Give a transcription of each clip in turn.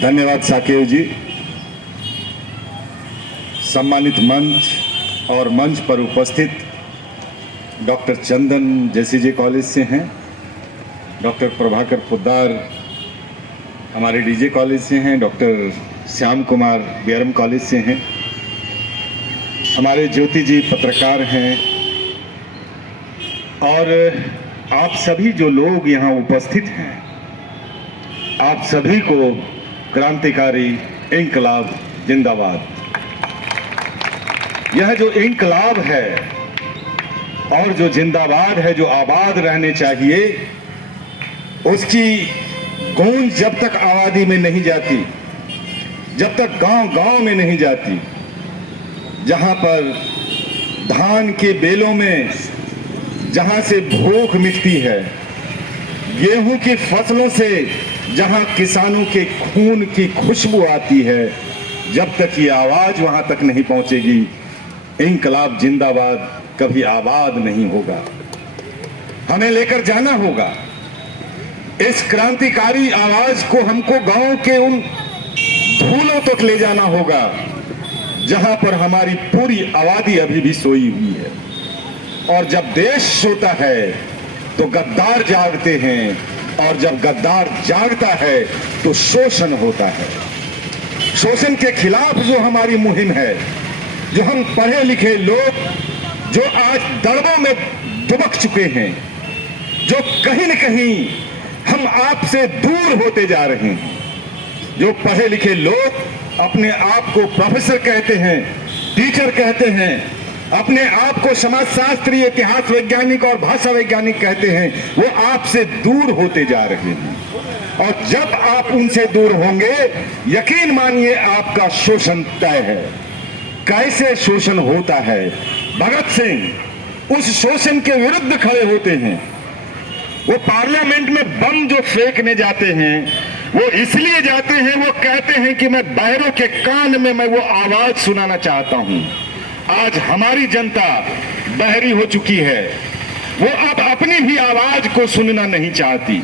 धन्यवाद साकेत जी। सम्मानित मंच और मंच पर उपस्थित डॉक्टर चंदन जेसीजे कॉलेज से हैं, डॉक्टर प्रभाकर पोद्दार हमारे डीजे कॉलेज से हैं, doctor Shyam Kumar BRM college से हैं, हमारे ज्योति जी पत्रकार हैं, और आप सभी जो लोग यहाँ उपस्थित हैं, आप सभी को क्रांतिकारी इंकलाब जिंदाबाद। यह जो इंकलाब है और जो जिंदाबाद है, जो आबाद रहने चाहिए, उसकी गूंज जब तक आबादी में नहीं जाती, जब तक गांव-गांव में नहीं जाती, जहां पर धान के बेलों में जहां से भूख मिटती है, गेहूं की फसलों से जहां किसानों के खून की खुशबू आती है, जब तक ये आवाज वहां तक नहीं पहुंचेगी, इंकलाब जिंदाबाद कभी आबाद नहीं होगा। हमें लेकर जाना होगा इस क्रांतिकारी आवाज को, हमको गांव के उन धूलों तक ले जाना होगा जहां पर हमारी पूरी आबादी अभी भी सोई हुई है। और जब देश सोता है तो गद्दार जागते हैं, और जब गद्दार जागता है तो शोषण होता है। शोषण के खिलाफ जो हमारी मुहिम है, जो हम पढ़े लिखे लोग जो आज दड़बों में दुबक चुके हैं, जो कहीं न कहीं हम आपसे दूर होते जा रहे हैं, जो पढ़े लिखे लोग अपने आप को प्रोफेसर कहते हैं, टीचर कहते हैं, अपने आप को समाजशास्त्री, इतिहास वैज्ञानिक और भाषा वैज्ञानिक कहते हैं, वो आपसे दूर होते जा रहे हैं। और जब आप उनसे दूर होंगे, यकीन मानिए आपका शोषण तय है। कैसे शोषण होता है? भगत सिंह उस शोषण के विरुद्ध खड़े होते हैं। वो पार्लियामेंट में बम जो फेंकने जाते हैं, वो इसलिए जाते हैं, वो कहते हैं कि मैं बहरों के कान में मैं वो आवाज सुनाना चाहता हूं। आज हमारी जनता बहरी हो चुकी है, वो अब अपनी भी आवाज को सुनना नहीं चाहती।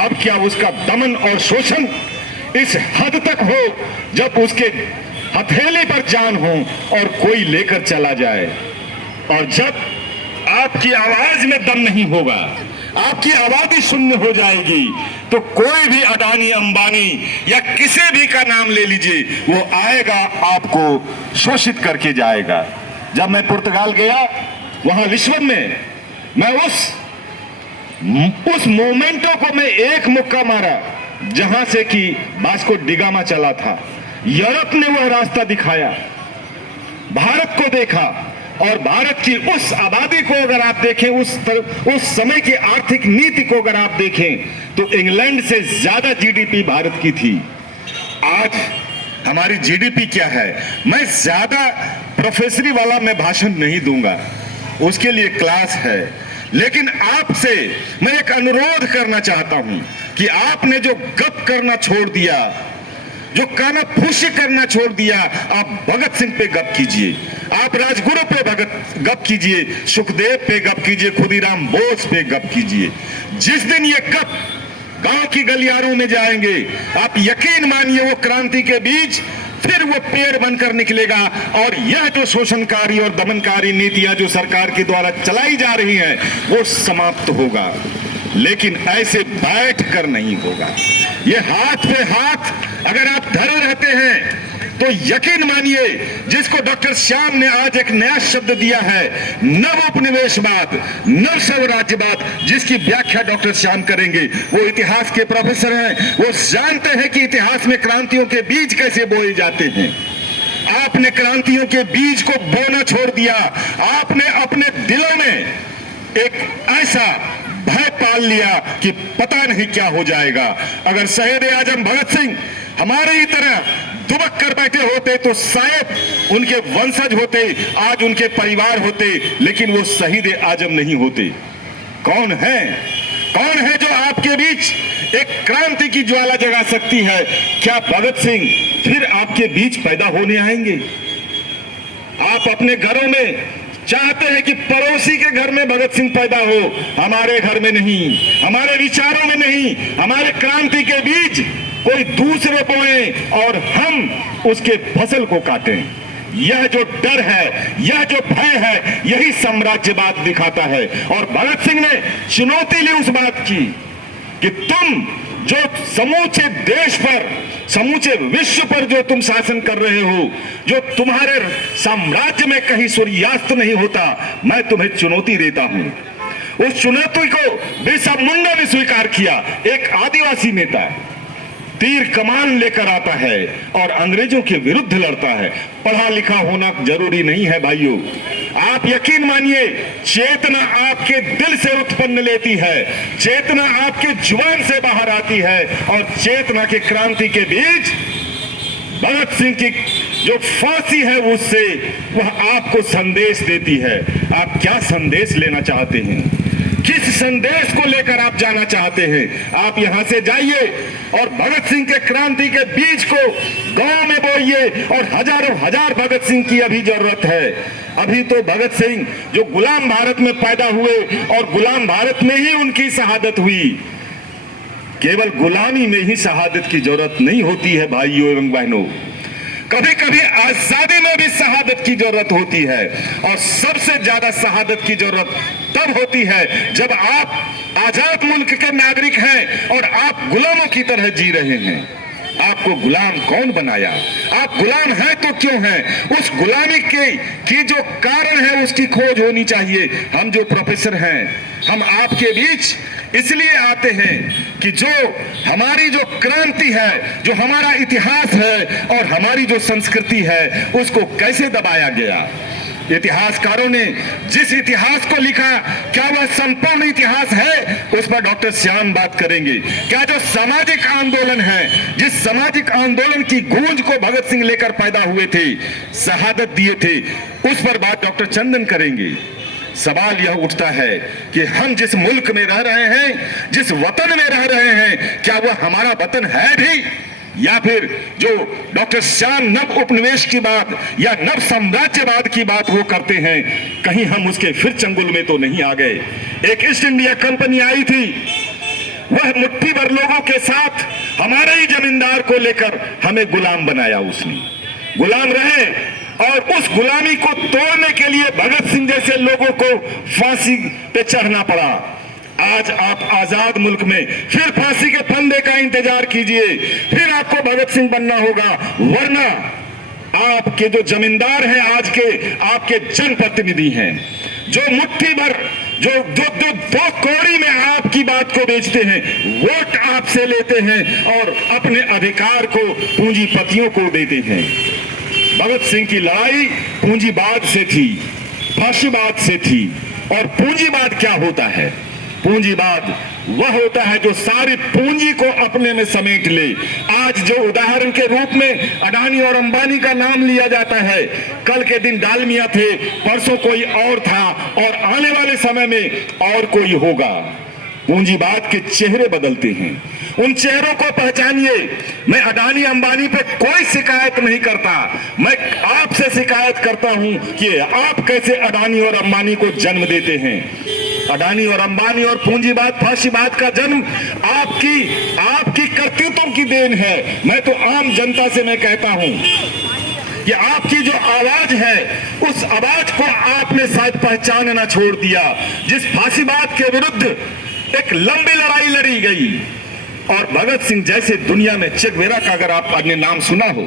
अब क्या उसका दमन और शोषण इस हद तक हो जब उसके हथेली पर जान हो और कोई लेकर चला जाए। और जब आपकी आवाज में दम नहीं होगा, आपकी आबादी शून्य हो जाएगी, तो कोई भी अडानी अंबानी या किसी भी का नाम ले लीजिए, वो आएगा आपको शोषित करके जाएगा। जब मैं पुर्तगाल गया, वहां लिस्बन में मैं उस मोमेंटो को मैं एक मुक्का मारा जहां से कि वास्को डिगामा चला था। यूरोप ने वह रास्ता दिखाया, भारत को देखा, और भारत की उस आबादी को अगर आप देखें, उस समय की आर्थिक नीति को अगर आप देखें, तो इंग्लैंड से ज्यादा जीडीपी भारत की थी। आज हमारी जीडीपी क्या है? मैं ज्यादा प्रोफेसरी वाला मैं भाषण नहीं दूंगा, उसके लिए क्लास है। लेकिन आपसे मैं एक अनुरोध करना चाहता हूं कि आपने जो गप करना छोड़ दिया, जो काना फूसी करना छोड़ दिया, आप भगत सिंह पे गप कीजिए, आप राजगुरु पे गप कीजिए, सुखदेव पे गप कीजिए, खुदीराम बोस पे गप कीजिए। जिस दिन ये गप गांव की गलियारों में जाएंगे, आप यकीन मानिए वो क्रांति के बीज फिर वो पेड़ बनकर निकलेगा, और यह जो शोषणकारी और दमनकारी नीतियां जो सरकार के द्वारा चलाई जा रही हैं, वो समाप्त होगा। लेकिन ऐसे बैठ कर नहीं होगा। ये हाथ पे हाथ अगर आप धरे रहते हैं, तो यकीन मानिए, जिसको डॉक्टर श्याम ने आज एक नया शब्द दिया है, नव उपनिवेशवाद, नव स्वराज्यवाद, जिसकी व्याख्या डॉक्टर श्याम करेंगे। वो इतिहास के प्रोफेसर हैं, वो जानते हैं कि इतिहास में क्रांतियों के बीज कैसे बोए जाते हैं। आपने क्रांतियों के बीज को बोना छोड़ दिया। आपने अपने दिलों में एक ऐसा भय पाल लिया कि पता नहीं क्या हो जाएगा। अगर शहीद आजम भगत सिंह हमारे ही तरह दुबक कर बैठे होते तो शायद उनके वंशज होते, आज उनके परिवार होते, लेकिन वो शहीद आजम नहीं होते। कौन है एक क्रांति की ज्वाला जगा सकती है। क्या भगत सिंह फिर आपके बीच पैदा होने आएंगे? आप अपने घरों में चाहते हैं कि पड़ोसी के घर में भगत सिंह पैदा हो, हमारे घर में नहीं, हमारे विचारों में नहीं। हमारे क्रांति के बीज कोई दूसरे बोए और हम उसके फसल को काटें। यह जो डर है, यह जो भय है, यही साम्राज्यवाद दिखाता है। और भगत सिंह ने चुनौती ली उस बात की कि तुम जो समूचे देश पर, समूचे विश्व पर जो तुम शासन कर रहे हो, जो तुम्हारे साम्राज्य में कहीं सूर्यास्त नहीं होता, मैं तुम्हें चुनौती देता हूं। उस चुनौती को बिरसा मुंडा ने स्वीकार किया। एक आदिवासी नेता तीर कमान लेकर आता है और अंग्रेजों के विरुद्ध लड़ता है। पढ़ा लिखा होना जरूरी नहीं है भाइयों। आप यकीन मानिए, चेतना आपके दिल से उत्पन्न लेती है, चेतना आपके जुबान से बाहर आती है। और चेतना के क्रांति के बीच भगत सिंह की जो फांसी है उससे वह आपको संदेश देती है। आप क्या संदेश लेना चाहते हैं? किस संदेश को लेकर आप जाना चाहते हैं? आप यहां से जाइए और भगत सिंह के क्रांति के बीज को गांव में बोइए। और हजारों हजार भगत सिंह की अभी जरूरत है। अभी तो भगत सिंह जो गुलाम भारत में पैदा हुए और गुलाम भारत में ही उनकी शहादत हुई। केवल गुलामी में ही शहादत की जरूरत नहीं होती है भाइयों एवं बहनों, कभी कभी आजादी में भी शहादत की जरूरत होती है। और सबसे ज्यादा शहादत की जरूरत तब होती है जब आप आजाद मुल्क के नागरिक हैं और आप गुलामों की तरह जी रहे हैं। आपको गुलाम कौन बनाया? आप गुलाम हैं तो क्यों हैं? उस गुलामी की जो कारण है उसकी खोज होनी चाहिए। हम जो प्रोफेसर हैं, हम आपके बीच इसलिए आते हैं कि जो हमारी जो क्रांति है, जो हमारा इतिहास है और हमारी जो संस्कृति है, उसको कैसे दबाया गया। इतिहासकारों ने जिस इतिहास को लिखा, क्या वह संपूर्ण इतिहास है? उस पर डॉक्टर श्याम बात करेंगे। क्या जो सामाजिक आंदोलन है, जिस सामाजिक आंदोलन की गूंज को भगत सिंह लेकर पैदा हुए थे, शहादत दिए थे, उस पर बात डॉक्टर चंदन करेंगे। सवाल यह उठता है कि हम जिस मुल्क में रह रहे हैं, जिस वतन में रह रहे हैं, क्या वह हमारा वतन है भी, या फिर जो डॉक्टर श्याम नव उपनिवेश की बात या नव साम्राज्यवाद की बात वो करते हैं, कहीं हम उसके फिर चंगुल में तो नहीं आ गए। एक ईस्ट इंडिया कंपनी आई थी, वह मुट्ठी भर लोगों के साथ हमारे ही जमींदार को लेकर हमें गुलाम बनाया। उसने गुलाम रहे और उस गुलामी को तोड़ने के लिए भगत सिंह जैसे लोगों को फांसी पे चढ़ना पड़ा। आज आप आजाद मुल्क में फिर फांसी के फंदे का इंतजार कीजिए, फिर आपको भगत सिंह बनना होगा। वरना आपके जो जमींदार हैं, आज के आपके जनप्रतिनिधि हैं, जो मुट्ठी भर जो दो कौड़ी में आपकी बात को बेचते हैं, वोट आपसे लेते हैं और अपने अधिकार को पूंजीपतियों को देते हैं। भगत सिंह की लड़ाई पूंजीवाद से थी, फाशीवाद से थी। और पूंजीवाद क्या होता है? पूंजीवाद वह होता है जो सारी पूंजी को अपने में समेट ले। आज जो उदाहरण के रूप में अडानी और अंबानी का नाम लिया जाता है, कल के दिन डालमिया थे, परसों कोई और था और आने वाले समय में और कोई होगा। पूंजीवाद के चेहरे बदलते हैं, उन चेहरों को पहचानिए। मैं अडानी अंबानी पे कोई शिकायत नहीं करता, मैं आपसे शिकायत करता हूं कि आप कैसे अडानी और अंबानी को जन्म देते हैं। अडानी और अंबानी और पूंजीवाद फाशीवाद का जन्म आपकी करतूतों की देन है। मैं तो आम जनता से मैं कहता हूं कि आपकी जो आवाज है, उस आवाज को आपने शायद पहचानना छोड़ दिया। जिस फाशीवाद के विरुद्ध एक लंबी लड़ाई लड़ी गई, और भगत सिंह जैसे दुनिया में, चे गुवेरा का अगर आपने नाम सुना हो,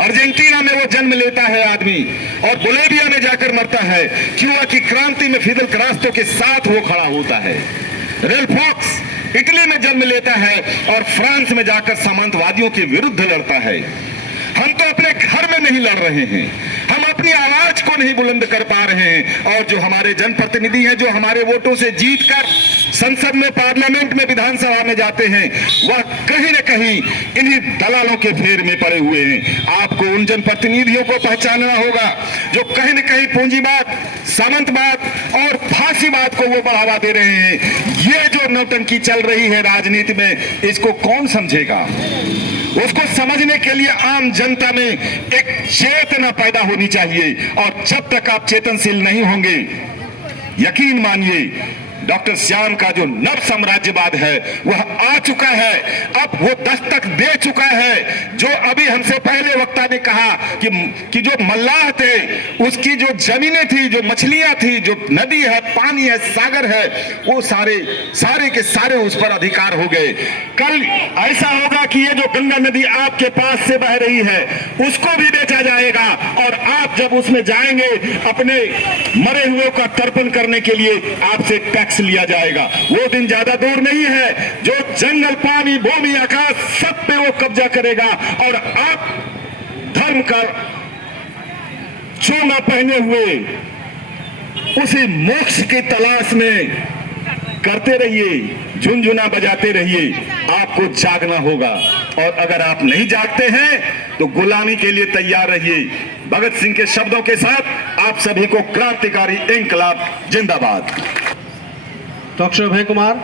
अर्जेंटीना में वो जन्म लेता है आदमी और बोलिविया में जाकर मरता है। क्यूबा की क्रांति में फिदेल कास्ट्रो के साथ वो खड़ा होता है। रेल फॉक्स इटली में जन्म लेता है और फ्रांस में जाकर सामंतवादियों के विरुद्ध लड़ता है। हम तो अपने घर में नहीं लड़ रहे हैं, हम अपनी आवाज को नहीं बुलंद कर पा रहे हैं। और जो हमारे जनप्रतिनिधि हैं, जो हमारे वोटों से जीतकर संसद में, पार्लियामेंट में, विधानसभा में जाते हैं, वह कहीं न कहीं इन्हीं दलालों के फेर में पड़े हुए हैं। आपको उन जनप्रतिनिधियों को पहचानना होगा जो कहीं न कहीं पूंजीवाद सामंतवाद और फांसीवाद को वो बढ़ावा दे रहे हैं। ये जो नौटंकी चल रही है राजनीति में, इसको कौन समझेगा? उसको समझने के लिए आम जनता में एक चेतना पैदा होनी चाहिए, और जब तक आप चेतनशील नहीं होंगे, यकीन मानिए डॉक्टर श्याम का जो नव साम्राज्यवाद है वह आ चुका है, अब वो दस्तक दे चुका है। जो अभी हमसे पहले वक्ता ने कहा कि जो मल्लाह थे उसकी जो जमीनें थी, जो मछलियां थी, जो नदी है, पानी है, सागर है, वो सारे के सारे उस पर अधिकार हो गए। कल ऐसा होगा कि ये जो गंगा नदी आपके पास से बह रही है उसको भी बेचा जाएगा, और आप जब उसमें जाएंगे अपने मरे हुए का तर्पण करने के लिए आपसे टैक्स लिया जाएगा। वो दिन ज्यादा दूर नहीं है जो जंगल, पानी, भूमि, आकाश सब पे वो कब्जा करेगा, और आप धर्म का चोला पहने हुए उसी मोक्ष की तलाश में करते रहिए, झुनझुना बजाते रहिए। आपको जागना होगा, और अगर आप नहीं जागते हैं तो गुलामी के लिए तैयार रहिए। भगत सिंह के शब्दों के साथ आप सभी को क्रांतिकारी इंकलाब जिंदाबाद। डॉक्टर अभय कुमार।